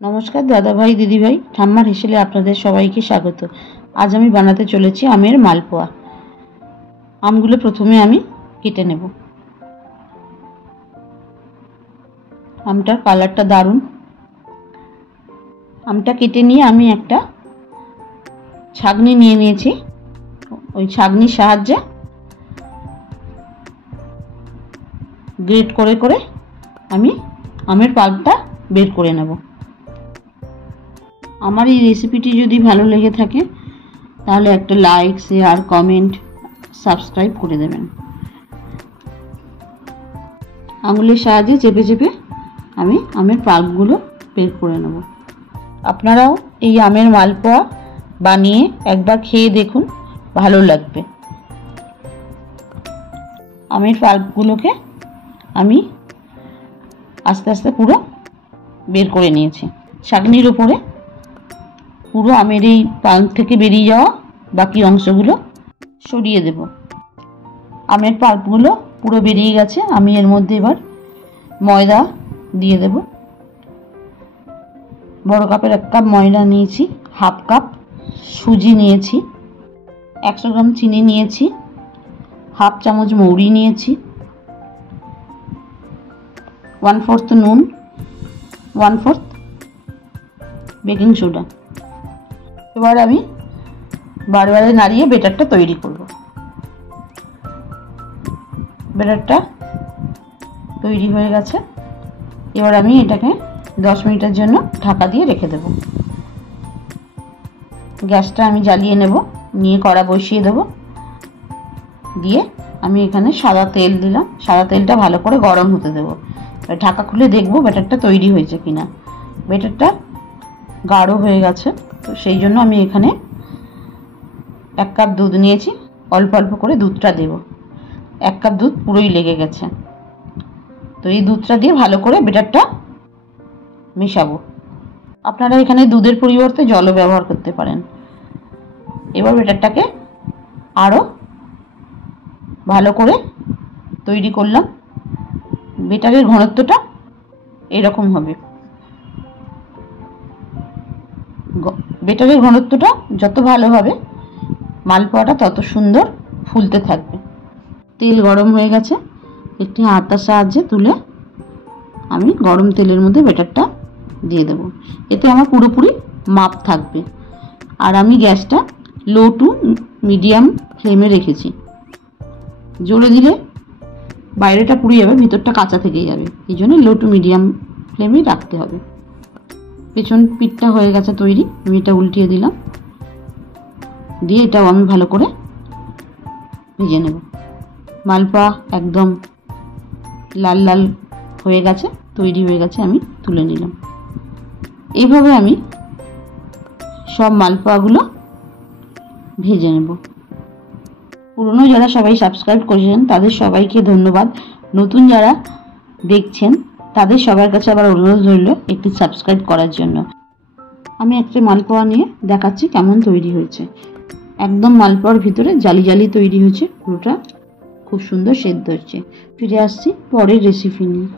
নমস্কার দাদা ভাই দিদি ভাই ঠাম্মার হেসেলে আপনাদের সবাইকে স্বাগত। আজ আমি বানাতে চলেছি আমের মালপোয়া। আমগুলো প্রথমে আমি কেটে নেব। আমটার কালারটা দারুণ। আমটা কেটে নিয়ে আমি একটা ছাঁকনি নিয়ে নিয়েছি। ওই ছাঁকনির সাহায্যে গ্রেট করে করে আমি আমের পাল্পটা বের করে নেব। আমার এই রেসিপিটি যদি ভালো লেগে থাকে তাহলে একটা লাইক, শেয়ার, কমেন্ট, সাবস্ক্রাইব করে দেবেন। আঙুলের সাহায্যে চেপে চেপে আমি আমের পাল্পগুলো বের করে নেব। আপনারাও এই আমের মালপোয়া বানিয়ে একবার খেয়ে দেখুন, ভালো লাগবে। আমের পাল্পগুলোকে আমি আস্তে আস্তে পুরো বের করে নিয়েছি। ছাঁকনির উপরে পুরো আমের এই পাল্প থেকে বেরিয়ে যাওয়া বাকি অংশগুলো সরিয়ে দেব। আমের পাল্পগুলো পুরো বেরিয়ে গেছে। আমি এর মধ্যে এবার ময়দা দিয়ে দেব। বড় কাপের 1 কাপ ময়দা নিয়েছি, হাফ কাপ সুজি নিয়েছি, 100 গ্রাম চিনি নিয়েছি, হাফ চামচ মৌরি নিয়েছি, 1/4 নুন, 1/4 বেকিং সোডা। এবার আমি বারবারে নাড়িয়ে ব্যাটারটা তৈরি করব। ব্যাটারটা তৈরি হয়ে গেছে। এবার আমি এটাকে 10 মিনিটের জন্য ঢাকা দিয়ে রেখে দেব। গ্যাসটা আমি জ্বালিয়ে নেব, নিয়ে কড়া বসিয়ে দেব। দিয়ে আমি এখানে সাদা তেল দিলাম। সাদা তেলটা ভালো করে গরম হতে দেব। ঢাকা খুলে দেখব ব্যাটারটা তৈরি হয়েছে কিনা। ব্যাটারটা গাঢ় হয়ে গেছে, তো সেই জন্য আমি এখানে 1 কাপ দুধ নিয়েছি। অল্প অল্প করে দুধটা দেব। 1 কাপ দুধ পুরোই লেগে গেছে। তো এই দুধটা দিয়ে ভালো করে ব্যাটারটা মেশাবো। আপনারা এখানে দুধের পরিবর্তে জলও ব্যবহার করতে পারেন। এবার ব্যাটারটাকে আরও ভালো করে তৈরি করলাম। ব্যাটারের ঘনত্বটা এরকম হবে। ব্যাটারের ঘনত্বটা যত ভালো হবে মালপোয়াটা তত সুন্দর ফুলতে থাকবে। তেল গরম হয়ে গেছে। একটি হাতার সাহায্যে তুলে আমি গরম তেলের মধ্যে ব্যাটারটা দিয়ে দেব। এতে আমার পুরোপুরি মাপ থাকবে। আর আমি গ্যাসটা লো টু মিডিয়াম ফ্লেমে রেখেছি। জোরে দিলে বাইরেটা পুড়ে যাবে, ভিতরটা কাঁচা থেকে যাবে। এই জন্য লো টু মিডিয়াম ফ্লেমে রাখতে হবে। পেছন পিঠটা হয়ে গেছে তৈরি। আমি এটা উল্টিয়ে দিলাম, দিয়ে এটাও আমি ভালো করে ভেজে নেব। মালপোয়া একদম লাল লাল হয়ে গেছে, তৈরি হয়ে গেছে। আমি তুলে নিলাম। এইভাবে আমি সব মালপোয়াগুলো ভেজে নেব। পুরনো যারা সবাই সাবস্ক্রাইব করেছেন তাদের সবাইকে ধন্যবাদ। নতুন যারা দেখছেন তাদের সবার কাছে আবার অনুরোধ রইল একটি সাবস্ক্রাইব করার জন্য। আমি একটা মালপোয়া নিয়ে দেখাচ্ছি কেমন তৈরি হয়েছে। একদম মালপোয়ার ভিতরে জালি জালি তৈরি হয়েছে, পুরোটা খুব সুন্দর সেদ্ধ হচ্ছে। ফিরে আসছি পরের রেসিপি নিয়ে।